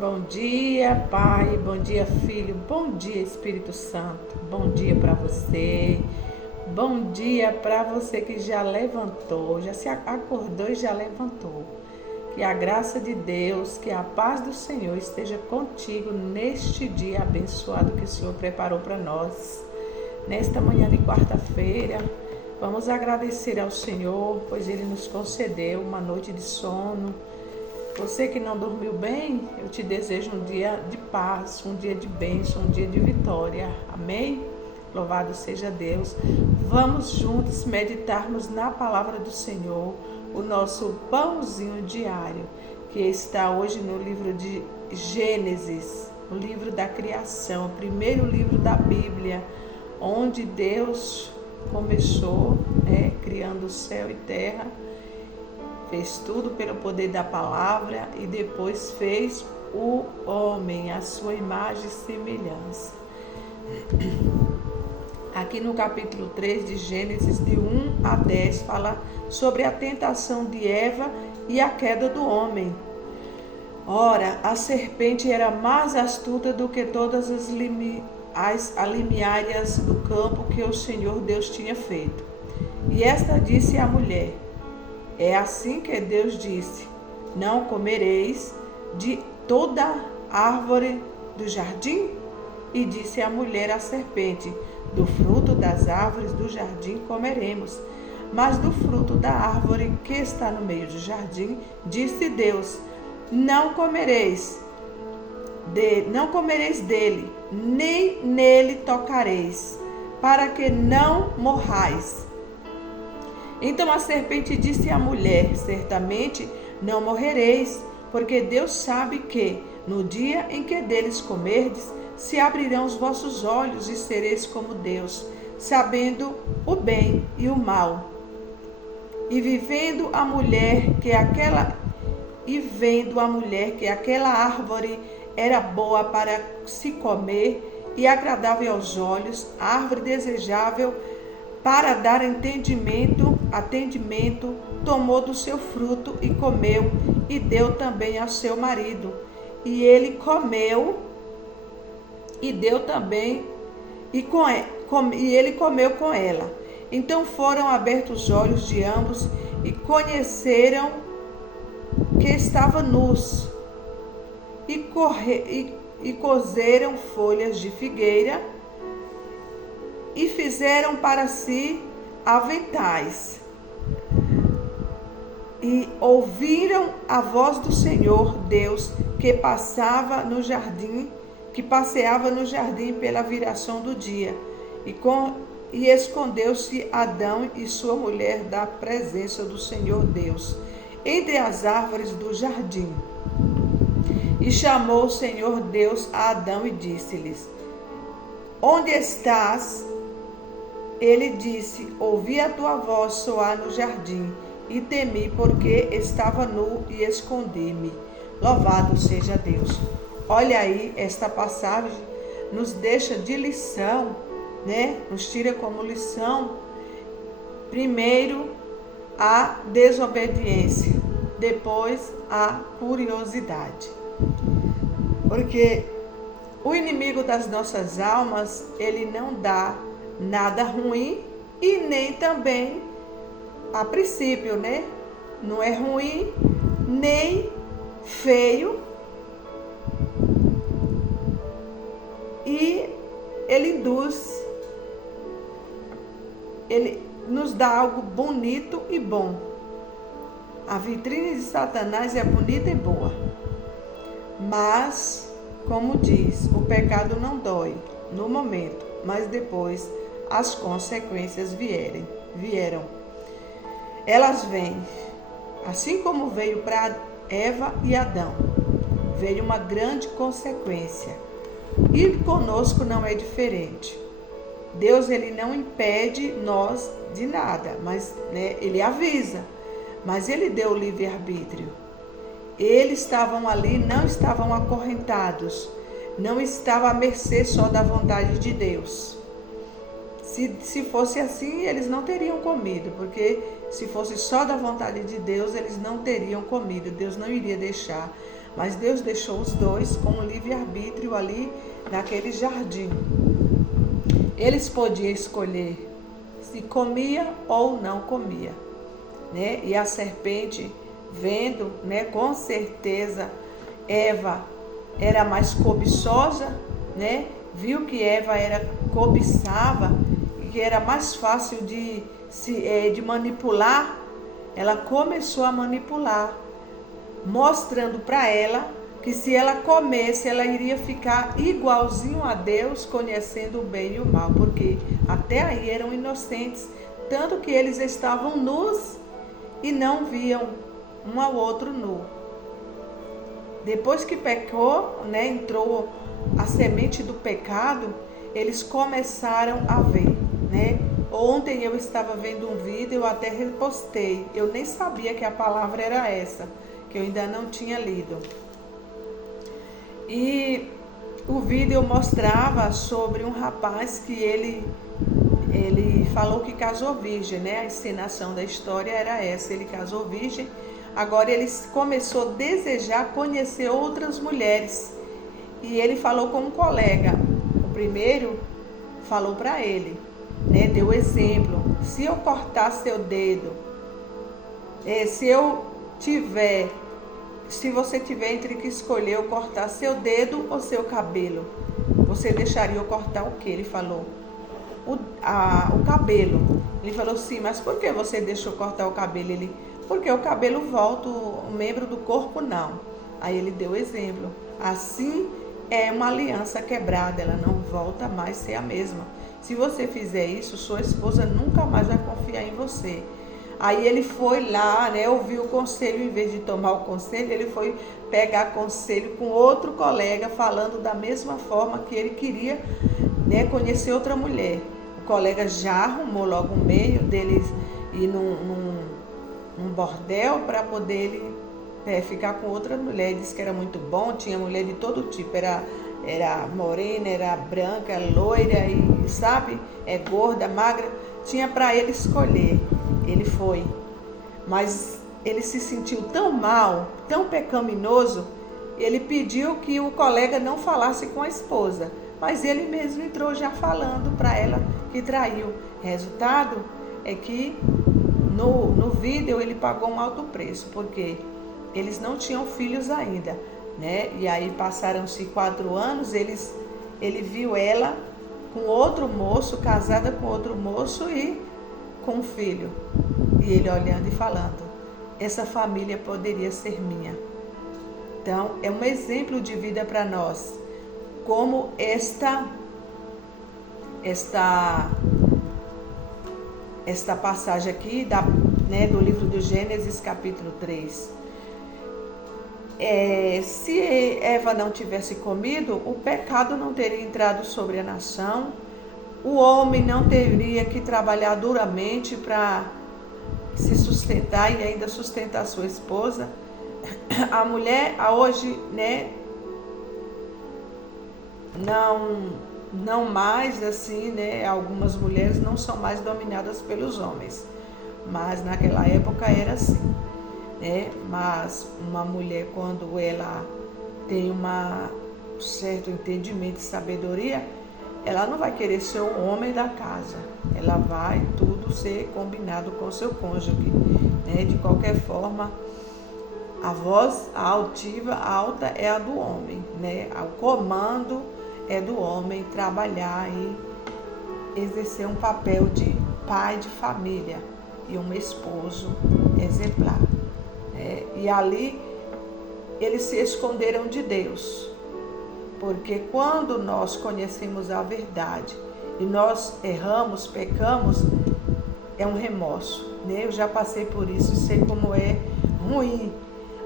Bom dia, Pai. Bom dia, Filho. Bom dia, Espírito Santo. Bom dia para você. Bom dia para você que já levantou, já se acordou e já levantou. Que a graça de Deus, que a paz do Senhor esteja contigo neste dia abençoado que o Senhor preparou para nós. Nesta manhã de quarta-feira, vamos agradecer ao Senhor, pois Ele nos concedeu uma noite de sono. Você que não dormiu bem, eu te desejo um dia de paz, um dia de bênção, um dia de vitória. Amém? Louvado seja Deus. Vamos juntos meditarmos na palavra do Senhor, o nosso pãozinho diário, que está hoje no livro de Gênesis, o livro da criação, o primeiro livro da Bíblia, onde Deus começou, criando o céu e terra. Fez tudo pelo poder da palavra e depois fez o homem, a sua imagem e semelhança. Aqui no capítulo 3 de Gênesis, de 1 a 10, fala sobre a tentação de Eva e a queda do homem. Ora, a serpente era mais astuta do que todas as limiárias do campo que o Senhor Deus tinha feito. E esta disse à mulher: é assim que Deus disse: não comereis de toda árvore do jardim? E disse a mulher à serpente: do fruto das árvores do jardim comeremos, mas do fruto da árvore que está no meio do jardim, disse Deus: não comereis dele, nem nele tocareis, para que não morrais. Então a serpente disse à mulher: certamente não morrereis, porque Deus sabe que, no dia em que deles comerdes, se abrirão os vossos olhos e sereis como Deus, sabendo o bem e o mal. E vendo a mulher que aquela árvore era boa para se comer e agradável aos olhos, árvore desejável para dar atendimento, tomou do seu fruto e comeu, e deu também ao seu marido. E ele comeu, e deu também, e ele comeu com ela. Então foram abertos os olhos de ambos, e conheceram que estavam nus, e cozeram folhas de figueira, e fizeram para si aventais. E ouviram a voz do Senhor Deus que passeava no jardim pela viração do dia. E escondeu-se Adão e sua mulher da presença do Senhor Deus entre as árvores do jardim. E chamou o Senhor Deus a Adão e disse-lhes: onde estás? Ele disse: ouvi a tua voz soar no jardim, e temi, porque estava nu e escondi-me. Louvado seja Deus. Olha aí, esta passagem nos deixa de lição, Nos tira como lição, primeiro, a desobediência, depois a curiosidade. Porque o inimigo das nossas almas, ele não dá nada ruim e nem também, a princípio, não é ruim nem feio, e ele nos dá algo bonito e bom. A vitrine de Satanás é bonita e boa, mas, como diz, o pecado não dói no momento, mas depois as consequências vieram. Elas vêm, assim como veio para Eva e Adão, veio uma grande consequência. E conosco não é diferente. Deus, ele não impede nós de nada, mas ele avisa. Mas ele deu o livre-arbítrio. Eles estavam ali, não estavam acorrentados, não estavam à mercê só da vontade de Deus. Se fosse assim, eles não teriam comido, porque se fosse só da vontade de Deus, eles não teriam comido, Deus não iria deixar. Mas Deus deixou os dois com um livre-arbítrio ali naquele jardim. Eles podiam escolher se comia ou não comia, né? E a serpente, vendo, né, com certeza Eva era mais cobiçosa, né? Viu que Eva cobiçava e que era mais fácil de manipular. Ela começou a manipular, mostrando para ela que se ela comesse, ela iria ficar igualzinho a Deus, conhecendo o bem e o mal, porque até aí eram inocentes, tanto que eles estavam nus e não viam um ao outro nu. Depois que pecou, né, entrou a semente do pecado, eles começaram a ver, né? Ontem eu estava vendo um vídeo, eu até repostei, eu nem sabia que a palavra era essa, que eu ainda não tinha lido. E o vídeo mostrava sobre um rapaz que ele falou que casou virgem, né? A encenação da história era essa, ele casou virgem. Agora ele começou a desejar conhecer outras mulheres. E ele falou com um colega. O primeiro falou para ele, né? Deu exemplo. Se eu cortar seu dedo, se você tiver entre que escolher eu cortar seu dedo ou seu cabelo, você deixaria eu cortar o quê? Ele falou, o cabelo. Ele falou, sim, mas por que você deixou cortar o cabelo? Ele, porque o cabelo volta, o membro do corpo não. Aí ele deu exemplo. Assim é uma aliança quebrada, ela não volta mais a ser a mesma. Se você fizer isso, sua esposa nunca mais vai confiar em você. Aí ele foi lá, né, ouviu o conselho, em vez de tomar o conselho, ele foi pegar conselho com outro colega, falando da mesma forma que ele queria, né, conhecer outra mulher. O colega já arrumou logo um meio deles ir num bordel para poder ele ficar com outra mulher. Ele disse que era muito bom, tinha mulher de todo tipo, era morena, era branca, loira, e sabe, gorda, magra, tinha para ele escolher. Ele foi, mas ele se sentiu tão mal, tão pecaminoso, ele pediu que o colega não falasse com a esposa, mas ele mesmo entrou já falando para ela que traiu. Resultado é que no vídeo ele pagou um alto preço, porque eles não tinham filhos ainda, né? E aí passaram-se 4 anos, ele viu ela com outro moço, casada com outro moço e com um filho. E ele olhando e falando, essa família poderia ser minha. Então, é um exemplo de vida para nós, como esta passagem aqui do livro de Gênesis, capítulo 3. Se Eva não tivesse comido, o pecado não teria entrado sobre a nação, o homem não teria que trabalhar duramente para se sustentar e ainda sustentar sua esposa. A mulher hoje, né, não mais assim, né, algumas mulheres não são mais dominadas pelos homens, mas naquela época era assim, né? Mas uma mulher, quando ela tem um certo entendimento e sabedoria, ela não vai querer ser o homem da casa, ela vai tudo ser combinado com o seu cônjuge, né? De qualquer forma, a voz alta é a do homem, né? O comando é do homem trabalhar e exercer um papel de pai de família e um esposo exemplar. E ali eles se esconderam de Deus. Porque quando nós conhecemos a verdade e nós erramos, pecamos, é um remorso, né? Eu já passei por isso e sei como é ruim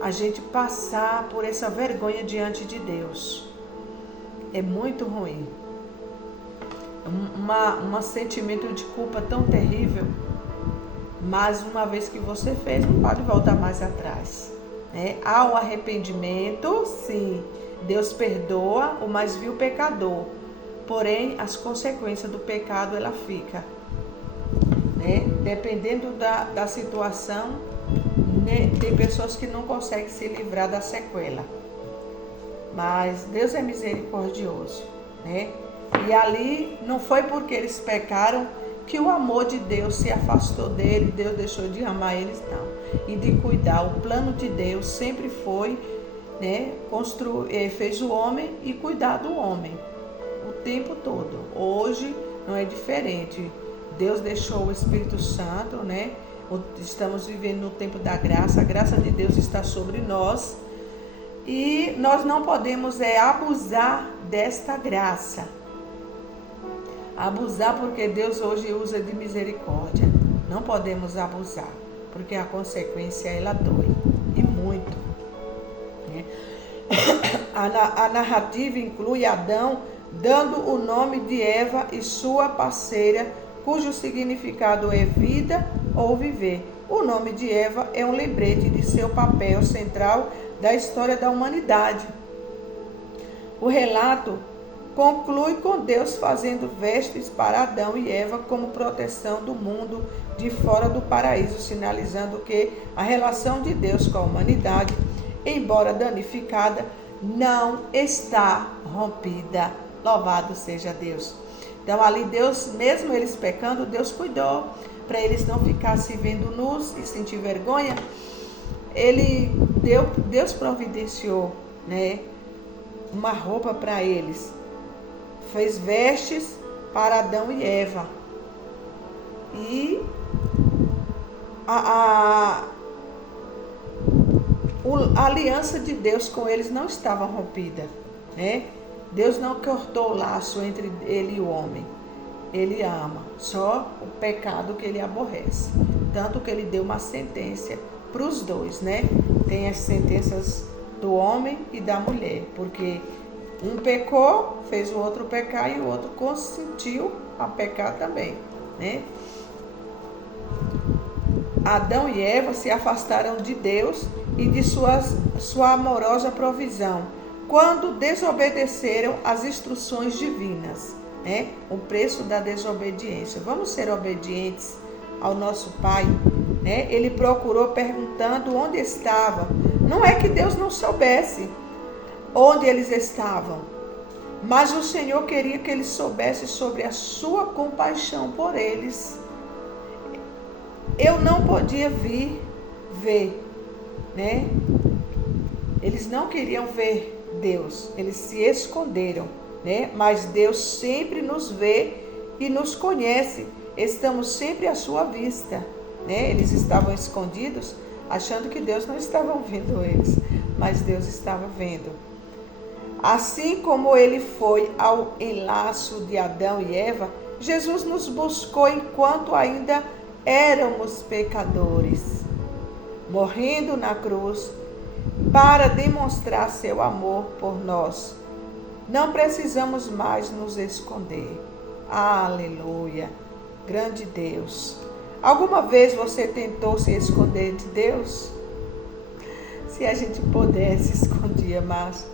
a gente passar por essa vergonha diante de Deus. É muito ruim. Um sentimento de culpa tão terrível, mas uma vez que você fez, não pode voltar mais atrás, né? Há o arrependimento, sim. Deus perdoa o mais vil pecador, porém as consequências do pecado ela fica, né? Dependendo da situação, né? Tem pessoas que não conseguem se livrar da sequela, Mas Deus é misericordioso, né? E ali não foi porque eles pecaram que o amor de Deus se afastou dele, Deus deixou de amar eles, não. E de cuidar. O plano de Deus sempre foi, né, fez o homem e cuidar do homem o tempo todo. Hoje não é diferente. Deus deixou o Espírito Santo, né? Estamos vivendo no tempo da graça, a graça de Deus está sobre nós e nós não podemos abusar desta graça. Abusar porque Deus hoje usa de misericórdia. Não podemos abusar, porque a consequência ela dói, e muito. Né? A narrativa inclui Adão dando o nome de Eva e sua parceira, cujo significado é vida ou viver. O nome de Eva é um lembrete de seu papel central da história da humanidade. O relato conclui com Deus fazendo vestes para Adão e Eva como proteção do mundo de fora do paraíso, sinalizando que a relação de Deus com a humanidade, embora danificada, não está rompida. Louvado seja Deus. Então ali Deus, mesmo eles pecando, Deus cuidou para eles não ficarem se vendo nus e sentir vergonha. Deus providenciou, né, uma roupa para eles. Fez vestes para Adão e Eva. E a aliança de Deus com eles não estava rompida, né? Deus não cortou o laço entre ele e o homem. Ele ama, só o pecado que ele aborrece. Tanto que ele deu uma sentença para os dois, né? Tem as sentenças do homem e da mulher, porque um pecou, fez o outro pecar e o outro consentiu a pecar também, né? Adão e Eva se afastaram de Deus e de sua amorosa provisão quando desobedeceram às instruções divinas, né? O preço da desobediência. Vamos ser obedientes ao nosso Pai, né? Ele procurou perguntando onde estavam. Não é que Deus não soubesse onde eles estavam, mas o Senhor queria que eles soubessem sobre a sua compaixão por eles. Eu não podia ver, né? Eles não queriam ver Deus, eles se esconderam, né? Mas Deus sempre nos vê e nos conhece. Estamos sempre à sua vista, né? Eles estavam escondidos, achando que Deus não estava vendo eles, mas Deus estava vendo. Assim como ele foi ao enlaço de Adão e Eva, Jesus nos buscou enquanto ainda éramos pecadores, morrendo na cruz para demonstrar seu amor por nós. Não precisamos mais nos esconder. Aleluia! Grande Deus! Alguma vez você tentou se esconder de Deus? Se a gente pudesse, escondia, mas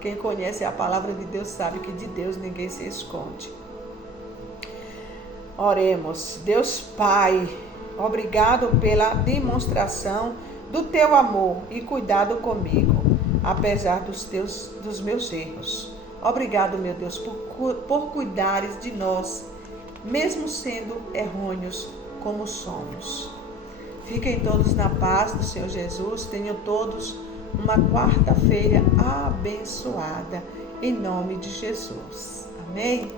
quem conhece a palavra de Deus sabe que de Deus ninguém se esconde. Oremos. Deus Pai, obrigado pela demonstração do teu amor e cuidado comigo, apesar dos meus erros. Obrigado, meu Deus, por cuidares de nós, mesmo sendo errôneos como somos. Fiquem todos na paz do Senhor Jesus. Tenham todos uma quarta-feira abençoada, em nome de Jesus. Amém?